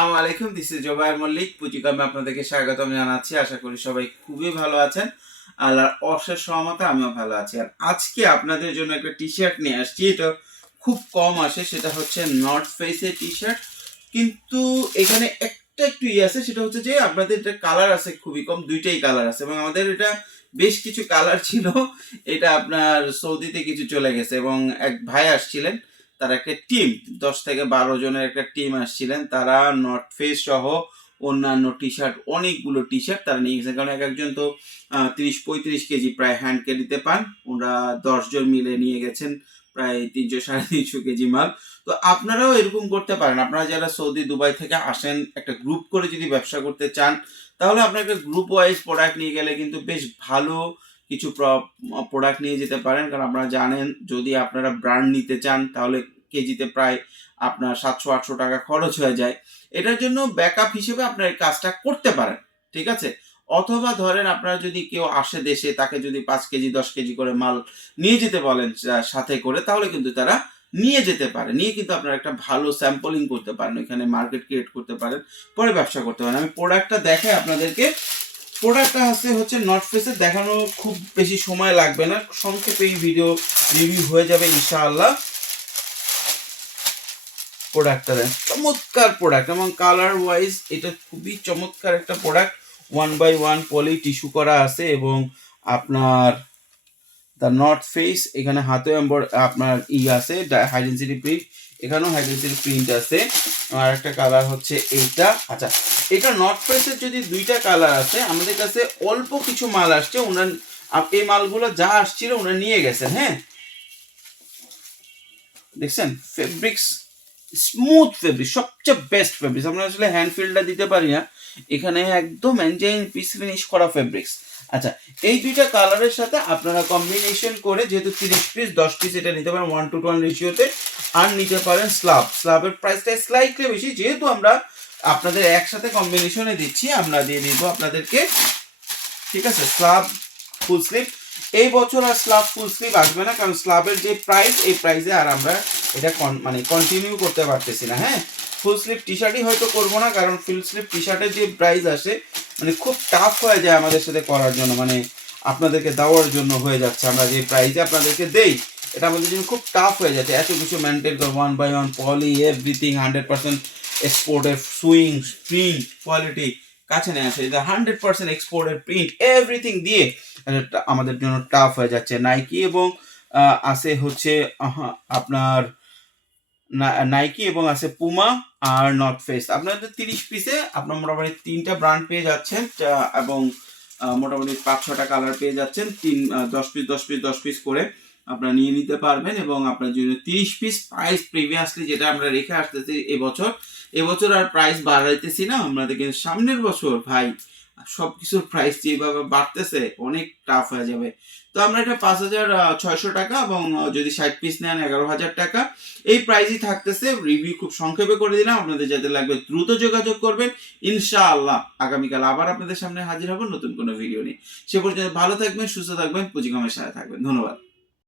আসসালামু আলাইকুম this is Zobayer Mallik, পুঁজিকামে আপনাদেরকে স্বাগতম জানাচ্ছি, আশা করি সবাই খুবই ভালো আছেন, আল্লাহর অশেষ সহমতে আমিও ভালো আছি। আর আজকে আপনাদের জন্য একটা টি শার্ট নিয়ে আসছি, এটা খুব কম আসে, সেটা হচ্ছে নর্থ ফেসের টি শার্ট কিন্তু এখানে একটা একটু ইয়ে আছে, সেটা হচ্ছে যে আপনাদের এটা কালার আছে খুবই কম, দুইটাই কালার আছে, এবং আমাদের এটা বেশ কিছু কালার ছিল, এটা আপনার সৌদিতে কিছু চলে গেছে, এবং এক ভাই আসছিলেন তার একটা টিম দশ থেকে বারো জনের একটা টিম আসছিলেন। তারা নর্থ ফেস সহ অন্যান্য টি শার্ট অনেকগুলো টি শার্ট তারা নিয়ে গেছেন। কারণ এক একজন তো তিরিশ পঁয়ত্রিশ কেজি প্রায় হ্যান্ড ক্যারিতে পান। ওরা দশজন মিলে নিয়ে গেছেন প্রায় তিনশো, সাড়ে তিনশো কেজি মাল। তো আপনারাও এরকম করতে পারেন। আপনারা যারা সৌদি, দুবাই থেকে আসেন, একটা গ্রুপ করে যদি ব্যবসা করতে চান, তাহলে আপনার একটা গ্রুপ ওয়াইজ প্রোডাক্ট নিয়ে গেলে কিন্তু বেশ ভালো কিছু প্রোডাক্ট নিয়ে যেতে পারেন। কারণ আপনারা জানেন, যদি আপনারা ব্র্যান্ড নিতে চান, তাহলে কেজিতে প্রায় আপনার সাতশো, আটশো টাকা খরচ হয়ে যায়। এটার জন্য ব্যাকআপ হিসেবে আপনার এই কাজটা করতে পারেন, ঠিক আছে? অথবা ধরেন আপনারা যদি কেউ আসে দেশে, তাকে যদি পাঁচ কেজি, দশ কেজি করে মাল নিয়ে যেতে বলেন সাথে করে, তাহলে কিন্তু তারা নিয়ে যেতে পারে। নিয়ে কিন্তু আপনারা একটা ভালো স্যাম্পলিং করতে পারেন এখানে মার্কেট ক্রিয়েট করতে পারেন, পরে ব্যবসা করতে পারেন। আমি প্রোডাক্টটা দেখে আপনাদেরকে। প্রোডাক্টটা হচ্ছে হচ্ছে নর্থ ফেসের দেখানো খুব বেশি সময় লাগবে না। সংক্ষেপে এই ভিডিও রিভিউ হয়ে যাবে ইনশাআল্লাহ। প্রোডাক্টটা দেন। চমৎকার প্রোডাক্ট এবং কালার ওয়াইজ এটা খুবই চমৎকার একটা product one by one poly tissue করা আছে এবং আপনার দ্য নর্থ ফেস এখানে হাতে আপনার ই আছে হাইডেন্সিটি প্রিন্ট এখানেও হাইডেন্সিটি প্রিন্ট আছে। আর একটা কালার হচ্ছে এইটা। আচ্ছা এটা নর্থ ফেসের যদি দুইটা কালার আছে আমাদের কাছে অল্প কিছু মাল আসছে, ওনার এই মালগুলো যা আসছিল ওনারা নিয়ে গেছেন হ্যাঁ? দেখছেন? ফেব্রিক্স স্মুথ ফেব্রিক সবচেয়ে বেস্ট ফেব্রিক্স আমরা আসলে হ্যান্ড ফিল্ডটা দিতে পারি না। এখানে একদম এনজাইন পিস ফিনিশ করা ফেব্রিক্স আচ্ছা এই দুইটা কালারের সাথে আপনারা কম্বিনেশন করে যেহেতু তিরিশ পিস দশ পিস এটা নিতে পারেন ওয়ান টু ওয়ান রেশিওতে আর নিতে পারেন স্লাব স্লাবের প্রাইসটা স্লাইটলি বেশি, যেহেতু আমরা আপনাদের একসাথে কম্বিনেশনে দিচ্ছি, আমরা দিয়ে দিব আপনাদেরকে, ঠিক আছে স্লাব ফুল স্লিভ এই বছর আর স্লাব ফুল স্লিভ আসবে না, কারণ স্লাবের যে প্রাইস এই প্রাইসে আর আমরা এটা মানে কন্টিনিউ করতে পারতেছি না হ্যাঁ? ফুল স্লিভ টি শার্টই হয়তো করব না, কারণ ফুল স্লিভ টি শার্টের যে প্রাইস আসে মানে খুব টাফ হয়ে যায় আমাদের সাথে করার জন্য মানে আপনাদেরকে দেওয়ার জন্য হয়ে যাচ্ছে। আমরা যে প্রাইসে আপনাদেরকে দেই, এটা আমাদের জন্য খুব টাফ হয়ে যাচ্ছে। এত কিছু মেনটেন করে one by one poly everything hundred percent এক্সপোর্টের সুইং প্রিন্ট কোয়ালিটি কাছে নিয়ে আসে। এটা হান্ড্রেড পার্সেন্ট এক্সপোর্টের প্রিন্ট এভরিথিং দিয়ে আমাদের জন্য টাফ হয়ে যাচ্ছে। নাইকি এবং আছে হচ্ছে আপনার নাইকি এবং আছে পুমা আর নর্থ ফেস আপনাদের তিরিশ পিসে আপনার মোটামুটি তিনটা ব্র্যান্ড পেয়ে যাচ্ছেন এবং মোটামুটি পাঁচ ছটা কালার পেয়ে যাচ্ছেন, তিন দশ পিস দশ পিস দশ পিস করে। আপনারা নিয়ে নিতে পারবেন এবং আপনার জন্য তিরিশ পিস প্রাইস প্রিভিয়াসলি যেটা আমরা রেখে আসতেছি এবছর। এবছর আর প্রাইস বাড়াইতেছি না। আমাদের কিন্তু সামনের বছর ভাই সব কিছুর প্রাইস যেভাবে বাড়তেছে, অনেক টাফ হয়ে যাবে। তো আমরা এটা পাঁচ হাজার ছয়শো টাকা এবং যদি ষাট পিস নেন, এগারো হাজার টাকা। এই প্রাইসই থাকতেছে। রিভিউ খুব সংক্ষেপে করে দিলাম। আপনাদের যাতে লাগবে দ্রুত যোগাযোগ করবেন। ইনশাআল্লাহ আগামীকাল আবার আপনাদের সামনে হাজির হব নতুন কোনো ভিডিও নিয়ে। সে পর্যন্ত ভালো থাকবেন, সুস্থ থাকবেন পুঁজিকমের সাথে থাকবেন। ধন্যবাদ।